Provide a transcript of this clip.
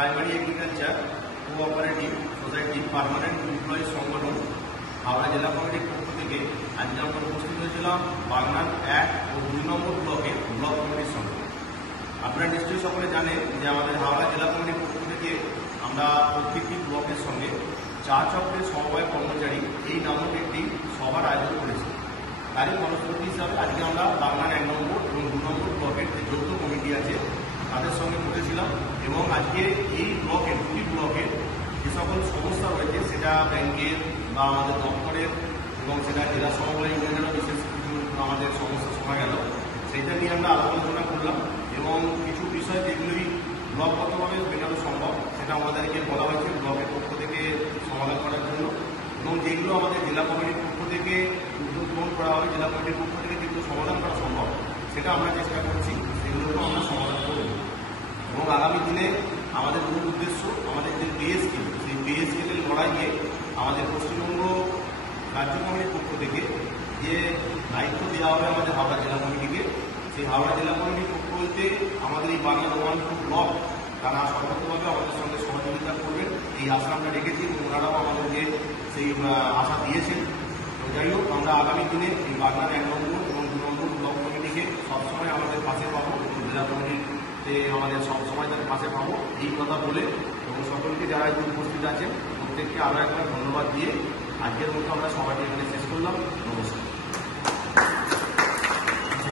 Primary agriculture cooperative society permanent employee সংগঠন হাওড়া জেলা কমিটির পক্ষ থেকে আজকে আমরা উপস্থিত হয়েছিলাম বাগনান 1 ও 2 নম্বর ব্লকের ব্লক কমিটির সঙ্গে। আপনারা নিশ্চয়ই সকলে জানেন যে আমাদের হাওড়া জেলা কমিটির পক্ষ থেকে আমরা প্রত্যেকটি ব্লকের সঙ্গে 4 চক্রের সমবায় কর্মচারী এই নামক একটি সভার আয়োজন করেছি। তারই ফলশ্রুতি হিসাবে আজকে আমরা বাগনান 1 নম্বর এবং 2 নম্বর ব্লকের যে যৌথ কমিটি আছে তাদের সঙ্গে বসেছিলাম এবং আজকে এই ব্লকের দুটি ব্লকের যে সকল সমস্যা রয়েছে সেটা ব্যাংকের বা আমাদের দপ্তরের এবং সেটা জেলা সমবায় ইউনিয়নেরও বিশেষ কিছু আমাদের সমস্যা শোনা গেল, সেইটা নিয়ে আমরা আলোচনা করলাম এবং কিছু বিষয় যেগুলি ব্লকগতভাবে মেটানো সম্ভব সেটা আমাদেরকে বলা হয়েছে ব্লকের পক্ষ থেকে সমাধান করার জন্য, এবং যেগুলো আমাদের জেলা কমিটির পক্ষ থেকে উদ্যোগ গ্রহণ করা হবে, জেলা কমিটির পক্ষ থেকে যেগুলো সমাধান করা সম্ভব সেটা আমরা চেষ্টা করছি সেগুলোকেও আমরা সমাধান করব। এবং আগামী দিনে আমাদের মূল উদ্দেশ্য আমাদের যে পে স্কেল, সেই পে স্কেলের লড়াইয়ে আমাদের পশ্চিমবঙ্গ রাজ্য কমিটির পক্ষ থেকে যে দায়িত্ব দেওয়া হবে আমাদের হাওড়া জেলা কমিটিকে, সেই হাওড়া জেলা কমিটির পক্ষ হতে আমাদের এই বাংলা 1 ব্লক তারা সর্বতভাবে আমাদের সঙ্গে সহযোগিতা করবেন এই আশা আমরা রেখেছি এবং ওনারাও আমাদেরকে সেই আশা দিয়েছেন। তো যাই হোক, আমরা আগামী দিনে এই বাগনান 1 নম্বর এবং 2 নম্বর ব্লক কমিটিকে সবসময় আমাদের পাশে পাবো এবং জেলা কমিটিতে আমাদের সবসময় তাদের পাশে পাবো এই কথা বলে এবং সকলকে যারা একটু উপস্থিত আছেন প্রত্যেককে আরও একবার ধন্যবাদ দিয়ে আজকের মতো আমরা সবাইকে এখানে শেষ করলাম। নমস্কার।